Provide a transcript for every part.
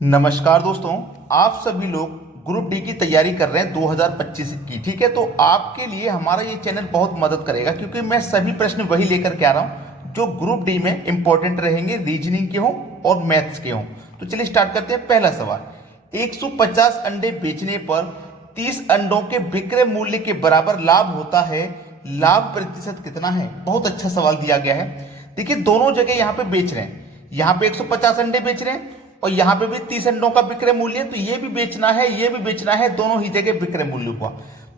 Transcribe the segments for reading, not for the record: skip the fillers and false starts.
नमस्कार दोस्तों, आप सभी लोग ग्रुप डी की तैयारी कर रहे हैं 2025 की। ठीक है, तो आपके लिए हमारा ये चैनल बहुत मदद करेगा क्योंकि मैं सभी प्रश्न वही लेकर के आ रहा हूं जो ग्रुप डी में इंपॉर्टेंट रहेंगे, रीजनिंग के हों और मैथ्स के हों। तो चलिए स्टार्ट करते हैं। पहला सवाल, 150 अंडे बेचने पर 30 अंडों के विक्रय मूल्य के बराबर लाभ होता है, लाभ प्रतिशत कितना है? बहुत अच्छा सवाल दिया गया है। देखिए, दोनों जगह यहाँ पे बेच रहे हैं, यहाँ पे 150 अंडे बेच रहे हैं और यहाँ पे भी 30 अंडों का विक्रय मूल्य है, तो ये भी बेचना है, ये भी बेचना है, दोनों ही जगह विक्रय मूल्य हुआ।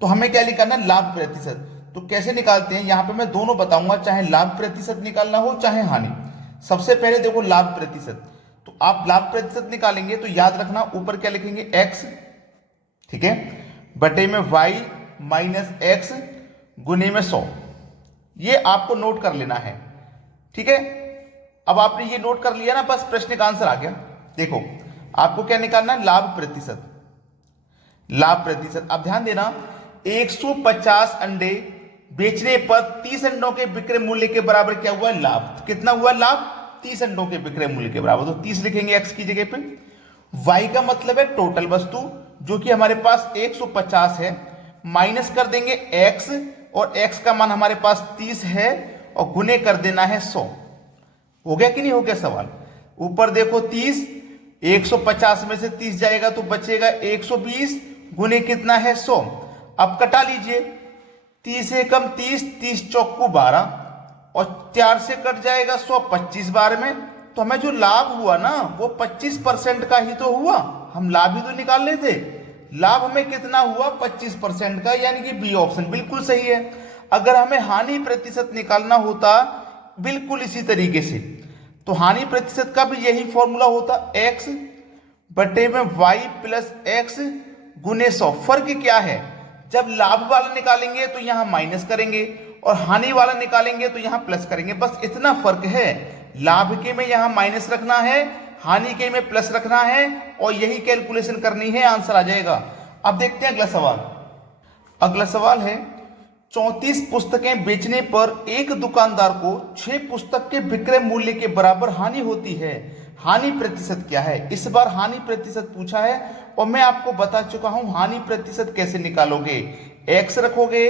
तो हमें क्या निकालना है? लाभ प्रतिशत। तो कैसे निकालते हैं? यहाँ पे मैं दोनों बताऊंगा, चाहे लाभ प्रतिशत निकालना हो चाहे हानि। सबसे पहले देखो लाभ प्रतिशत। तो आप लाभ प्रतिशत निकालेंगे तो याद रखना ऊपर क्या लिखेंगे? x, ठीक है, बटे में y माइनस x गुने में 100। ये आपको नोट कर लेना है, ठीक है। अब आपने ये नोट कर लिया ना, बस प्रश्न का आंसर आ गया। देखो, आपको क्या निकालना है? लाभ प्रतिशत। लाभ प्रतिशत, अब ध्यान देना, 150 अंडे बेचने पर 30 अंडों के विक्रय मूल्य के बराबर क्या हुआ? लाभ। कितना हुआ लाभ? 30 अंडों के विक्रय मूल्य के बराबर। तो 30 लिखेंगे एक्स की जगह पे। वाई का मतलब है टोटल वस्तु, जो कि हमारे पास 150 है, माइनस कर देंगे एक्स, और एक्स का मान हमारे पास 30 है, और गुने कर देना है 100। हो गया कि नहीं हो गया सवाल? ऊपर देखो 30, 150 में से 30 जाएगा तो बचेगा 120 गुने कितना है? 100। अब कटा लीजिए, 30 से कम 30, 30 चौकू 12, और 4 से कट जाएगा 100 25 बार में। तो हमें जो लाभ हुआ ना वो 25% का ही तो हुआ। हम लाभ ही तो निकाल रहे थे। लाभ हमें कितना हुआ? 25% का, यानी कि बी ऑप्शन बिल्कुल सही है। अगर हमें हानि प्रतिशत निकालना होता बिल्कुल इसी तरीके से, तो हानि प्रतिशत का भी यही फॉर्मूला होता, x बटे में y प्लस एक्स गुने 100। फर्क क्या है? जब लाभ वाला निकालेंगे तो यहां माइनस करेंगे, और हानि वाला निकालेंगे तो यहां प्लस करेंगे, बस इतना फर्क है। लाभ के में यहां माइनस रखना है, हानि के में प्लस रखना है, और यही कैलकुलेशन करनी है, आंसर आ जाएगा। अब देखते हैं अगला सवाल। अगला सवाल है, 34 पुस्तकें बेचने पर एक दुकानदार को 6 पुस्तक के विक्रय मूल्य के बराबर हानि होती है, हानि प्रतिशत क्या है? इस बार हानि प्रतिशत पूछा है, और मैं आपको बता चुका हूं हानि प्रतिशत कैसे निकालोगे। x रखोगे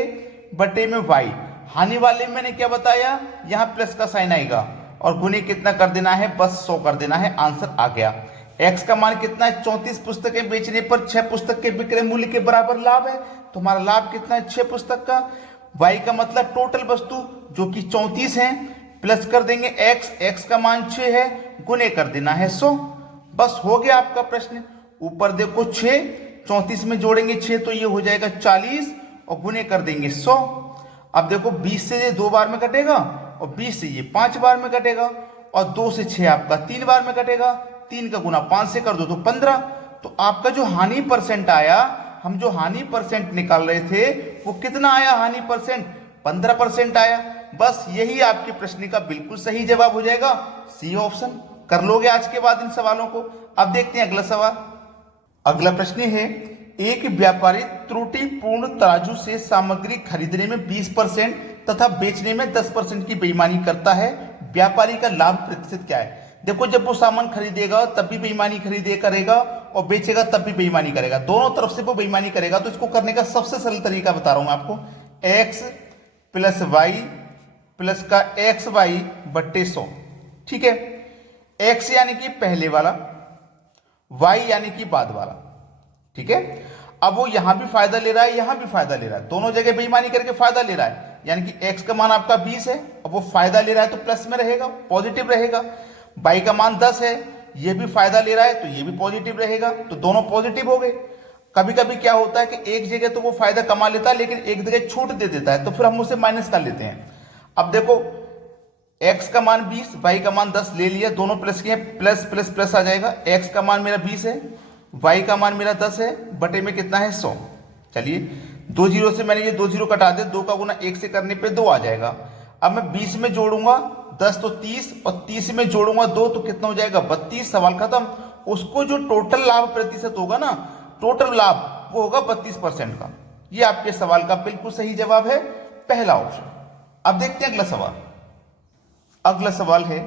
बटे में y। हानि वाले में मैंने क्या बताया? यहां प्लस का साइन आएगा, और गुने कितना कर देना है? बस 100 कर देना है, आंसर आ गया। x का मान कितना है? 34 पुस्तकें बेचने पर 6 पुस्तक के विक्रय मूल्य के बराबर लाभ है, तो हमारा लाभ कितना है? 6 पुस्तक का। y का मतलब टोटल वस्तु जो कि 34 है, प्लस कर देंगे x का मान 6 है, गुने कर देना है 100। बस हो गया आपका प्रश्न। ऊपर देखो 6, 34 में जोड़ेंगे 6 तो ये हो जाएगा 40, और गुने कर देंगे 100। अब देखो 20 से ये 2 बार में कटेगा, और 20 से ये 5 बार में कटेगा, और 2 से 6 आपका 3 बार में कटेगा। 3 का गुना 5 से कर दो तो 15। तो आपका जो हानि परसेंट आया, हम जो हानि परसेंट निकाल रहे थे वो कितना आया? हानि परसेंट 15% आया। बस यही आपके प्रश्न का बिल्कुल सही जवाब हो जाएगा, सी ऑप्शन। कर लोगे आज के बाद इन सवालों को। अब देखते हैं अगला सवाल। अगला प्रश्न है, एक व्यापारी त्रुटिपूर्ण तराजू से सामग्री खरीदने में 20% तथा बेचने में 10% की बेईमानी करता है, व्यापारी का लाभ प्रतिशत क्या है? देखो, जब वो सामान खरीदेगा तब भी बेईमानी करेगा, और बेचेगा तब भी बेईमानी करेगा, दोनों तरफ से वो बेईमानी करेगा। तो इसको करने का सबसे सरल तरीका बता रहा हूं मैं आपको, x प्लस वाई प्लस का एक्स वाई बट्टे 100। ठीक है, x यानी कि पहले वाला, y यानी कि बाद वाला। ठीक है, अब वो यहां भी फायदा ले रहा है, यहां भी फायदा ले रहा है, दोनों जगह बेईमानी करके फायदा ले रहा है, यानी कि x का मान आपका 20 है, अब वो फायदा ले रहा है तो प्लस में रहेगा, पॉजिटिव रहेगा। y का मान 10 है, ये भी फायदा ले रहा है तो ये भी पॉजिटिव रहेगा, तो दोनों पॉजिटिव हो गए। कभी कभी क्या होता है कि एक जगह तो वो फायदा कमा लेता है, लेकिन एक जगह छूट दे देता है, तो फिर हम उसे माइनस कर लेते हैं। अब देखो, x का मान 20, y का मान 10 ले लिया, दोनों प्लस किए, प्लस प्लस प्लस आ जाएगा। x का मान मेरा 20 है, y का मान मेरा 10 है, बटे में कितना है? 100। चलिए, 2 जीरो से मैंने ये 2 जीरो कटा दे, 2 का गुना 1 से करने पे 2 आ जाएगा। अब मैं 20 में जोड़ूंगा 10 तो 30, और 30 में जोड़ूंगा 2 तो कितना हो जाएगा? 32। सवाल खत्म। उसको जो टोटल लाभ प्रतिशत होगा ना, टोटल लाभ, वो होगा 32% का। ये आपके सवाल का बिल्कुल सही जवाब है, पहला ऑप्शन। अब देखते हैं अगला सवाल। अगला सवाल है,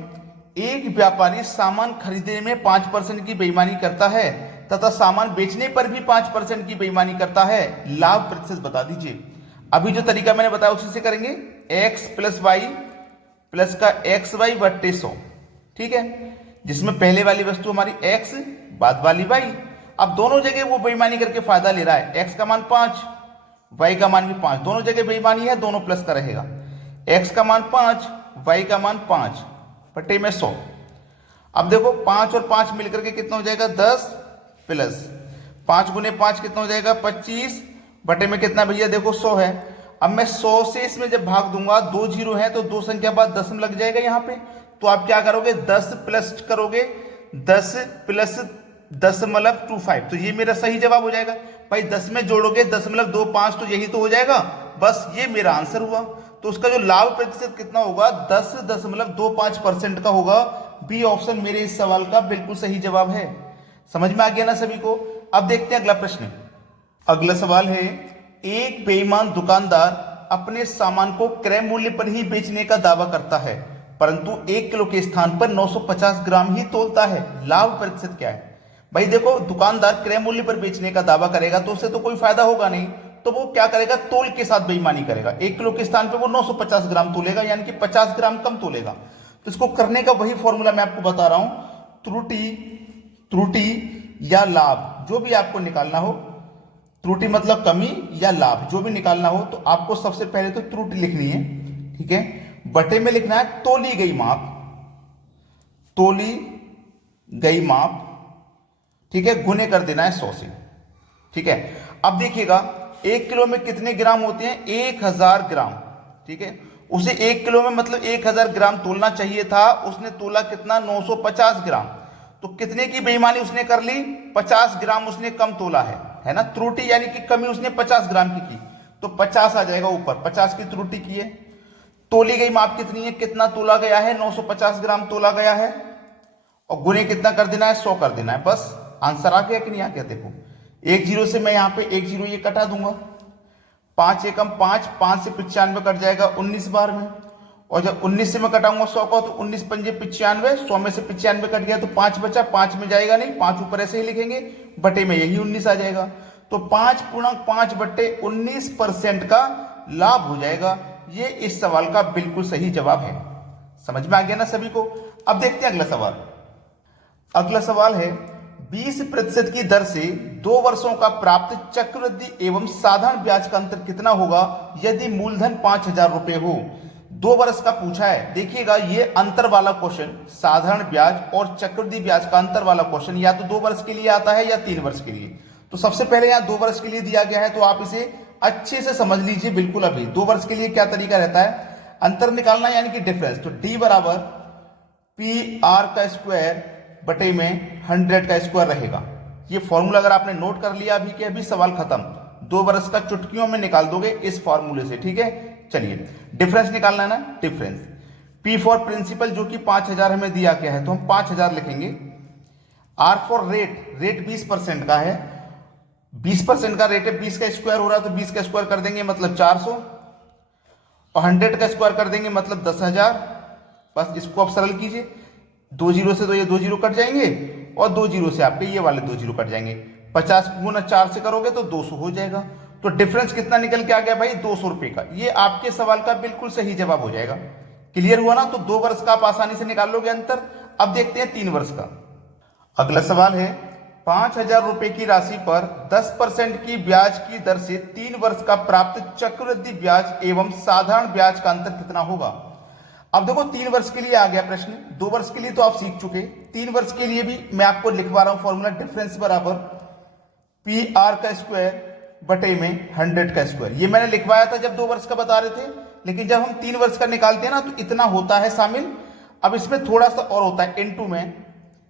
एक व्यापारी सामान खरीदने में 5% की बेईमानी करता है तथा सामान बेचने पर भी 5% की बेईमानी करता है, लाभ प्रतिशत बता दीजिए। अभी जो तरीका मैंने बताया उसी से करेंगे, x प्लस वाई प्लस का एक्स वाई बट्टे 100, ठीक है, जिसमें पहले वाली वस्तु हमारी x, बाद वाली y। अब दोनों जगह वो बेईमानी करके फायदा ले रहा है, x का मान 5, y का मान भी 5, दोनों जगह बेईमानी है, दोनों प्लस का रहेगा। x का मान 5, y का मान 5 बटे में 100। अब देखो 5 और 5 मिलकर के कितना हो जाएगा 10 प्लस 5 गुने 5 कितना हो जाएगा 25 बटे में कितना भैया देखो 100 है। अब मैं 100 से इसमें जब भाग दूंगा, 2 जीरो है तो 2 संख्या बाद 10 लग जाएगा यहाँ पे, तो आप क्या करोगे 10 प्लस करोगे, 10 प्लस 10.25, तो ये मेरा सही जवाब हो जाएगा भाई। 10 में जोड़ोगे 10.25 तो यही तो हो जाएगा, बस ये मेरा आंसर हुआ। तो उसका जो लाभ प्रतिशत कितना होगा 10.25% का होगा। बी ऑप्शन मेरे इस सवाल का बिल्कुल सही जवाब है। समझ में आ गया ना सभी को। अब देखते हैं अगला प्रश्न। अगला सवाल है, एक बेईमान दुकानदार अपने सामान को क्रय मूल्य पर ही बेचने का दावा करता है परंतु 1 किलो के स्थान पर 950 ग्राम ही तोलता है, लाभ प्रतिशत क्या है। भाई देखो, दुकानदार क्रय मूल्य पर बेचने का दावा करेगा तो उससे तो कोई फायदा होगा नहीं, तो वो क्या करेगा तोल के साथ बेईमानी करेगा। 1 किलो के स्थान पे वो 950 ग्राम तोलेगा, यानी कि 50 ग्राम कम तोलेगा। तो इसको करने का वही फॉर्मूला मैं आपको बता रहा हूं, त्रुटि या लाभ, जो भी आपको निकालना हो, त्रुटि मतलब कमी या लाभ, जो भी निकालना हो, तो आपको सबसे पहले तो त्रुटि लिखनी है, ठीक है, बटे में लिखना है तोली गई माप, तोली गई माप, ठीक है, गुने कर देना है 100 से, ठीक है। अब देखिएगा 1 किलो में कितने ग्राम होते हैं 1000 ग्राम, ठीक है। उसे 1 किलो में मतलब 1000 ग्राम तोलना चाहिए था, उसने तोला कितना 950 ग्राम, तो कितने की बेईमानी उसने कर ली 50 ग्राम उसने कम तोला है ना। त्रुटि यानी कि कमी उसने 50 ग्राम की, तो 50 आ जाएगा ऊपर, 50 की त्रुटि की है। तोली गई माप कितनी है, कितना तोला गया है 950 ग्राम तोला गया है, और गुने कितना कर देना है 100 कर देना है, बस आंसर आ गया कि नहीं आ गया। देखो 1 जीरो से मैं यहाँ पे 1 जीरो ये कटा दूंगा, 5 एकम 5, 5 से 95 कट जाएगा 19 बार में, और जब 19 से मैं कटाऊंगा 100 को तो 19 पंजे 95, 100 में से 95 कट गया तो 5 बचा, 5 में जाएगा नहीं, 5 ऊपर ऐसे ही लिखेंगे, बटे में यही 19 आ जाएगा, तो 5.5 बटे 19% का लाभ हो जाएगा। ये इस सवाल का बिल्कुल सही जवाब है। समझ में आ गया ना सभी को। अब देखते हैं अगला सवाल। अगला सवाल है, 20% की दर से 2 वर्षों का प्राप्त चक्रवृद्धि एवं साधारण ब्याज का अंतर कितना होगा यदि मूलधन 5000 रुपए हो। 2 वर्ष का पूछा है। देखिएगा ये अंतर वाला क्वेश्चन, साधारण ब्याज और चक्रवृद्धि ब्याज का अंतर वाला क्वेश्चन या तो 2 वर्ष के लिए आता है या 3 वर्ष के लिए। तो सबसे पहले यहाँ 2 वर्ष के लिए दिया गया है, तो आप इसे अच्छे से समझ लीजिए बिल्कुल। अभी 2 वर्ष के लिए क्या तरीका रहता है, अंतर निकालना यानी कि डिफरेंस, तो डी बराबर पी आर का स्क्वायर बटे में 100 का स्क्वायर रहेगा। ये फॉर्मूला अगर आपने नोट कर लिया अभी के अभी सवाल खत्म। 2 वर्ष का चुटकियों में निकाल दोगे इस फॉर्मूले से, ठीक है। चलिए डिफरेंस निकालना है ना, डिफरेंस P फॉर प्रिंसिपल जो कि 5000 हमें दिया गया है तो हम 5000 लिखेंगे। R फॉर रेट, रेट 20% का है, 20% का रेट है, 20 का स्क्वायर हो रहा है तो 20 का स्क्वायर कर देंगे मतलब 400, और 100 का स्क्वायर कर देंगे मतलब 10,000। बस इसको आप सरल कीजिए, 2 जीरो से तो ये 2 जीरो कट जाएंगे और 2 जीरो से आपके ये वाले 2 जीरो कट जाएंगे। 50 गुना 4 से करोगे तो 200 हो जाएगा। तो डिफरेंस कितना निकल के आ गया भाई 200 रुपए का। ये आपके सवाल का बिल्कुल सही जवाब हो जाएगा। क्लियर हुआ ना। तो 2 वर्ष का आप आसानी से निकाल लोगे अंतर। अब देखते हैं 3 वर्ष का। अगला सवाल है 5000 रुपए की राशि पर 10% की ब्याज की दर से 3 वर्ष का प्राप्त चक्रवृद्धि ब्याज एवं साधारण ब्याज का अंतर कितना होगा। अब देखो 3 वर्ष के लिए आ गया प्रश्न, 2 वर्ष के लिए तो आप सीख चुके, 3 वर्ष के लिए भी मैं आपको लिखवा रहा हूं फॉर्मूला, डिफरेंस बराबर पी आर का स्क्वायर बटे में 100 का स्क्वायर। ये मैंने लिखवाया था जब 2 वर्ष का बता रहे थे, लेकिन जब हम 3 वर्ष का निकालते हैं ना तो इतना होता है शामिल। अब इसमें थोड़ा सा और होता है, इनटू में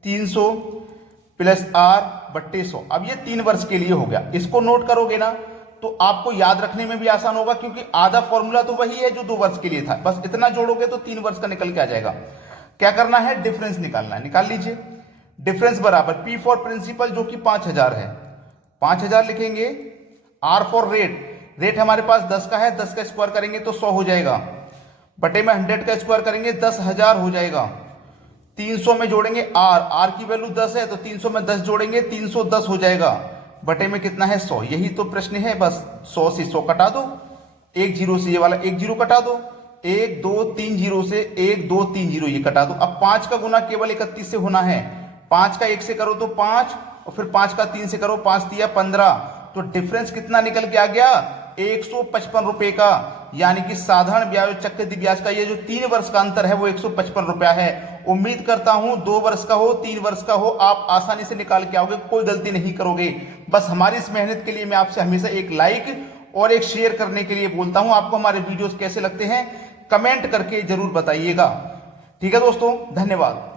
300 प्लस आर बट्टे 100। अब ये 3 वर्ष के लिए हो गया। इसको नोट करोगे ना तो आपको याद रखने में भी आसान होगा, क्योंकि आधा फॉर्मूला तो वही है जो 2 वर्ष के लिए था, बस इतना जोड़ोगे तो 3 वर्ष का निकल के आ जाएगा। क्या करना है, डिफरेंस निकालना है। निकाल लीजिए। डिफरेंस बराबर पी फॉर प्रिंसिपल जो कि 5000 है, 5000 लिखेंगे। आर फॉर रेट, रेट हमारे पास 10 का है, 10 का स्क्वायर करेंगे तो 100 हो जाएगा, बटे में 100 का स्क्वायर करेंगे 10,000 हो जाएगा। 300 में जोड़ेंगे आर, आर की वैल्यू 10 है तो 300 में 10 जोड़ेंगे 310 हो जाएगा, बटे में कितना है 100। यही तो प्रश्न है, बस 100 से 100 कटा दो, एक जीरो से ये वाला एक जीरो कटा दो, 1 2 3 जीरो से 1 2 3 जीरो ये कटा दो। अब 5 का गुना केवल 31 से होना है, 5 का 1 से करो तो 5 और फिर 5 का 3 से करो, 5 तिया 15, तो डिफरेंस कितना निकल के आ गया 155 रुपए का। यानी कि साधारण ब्याज और चक्रवृद्धि ब्याज का ये जो 3 वर्ष का अंतर है वो 155 रुपया है। उम्मीद करता हूं 2 वर्ष का हो 3 वर्ष का हो आप आसानी से निकाल के आओगे, कोई गलती नहीं करोगे। बस हमारी इस मेहनत के लिए मैं आपसे हमेशा एक लाइक और एक शेयर करने के लिए बोलता हूं। आपको हमारे वीडियोस कैसे लगते हैं कमेंट करके जरूर बताइएगा। ठीक है दोस्तों, धन्यवाद।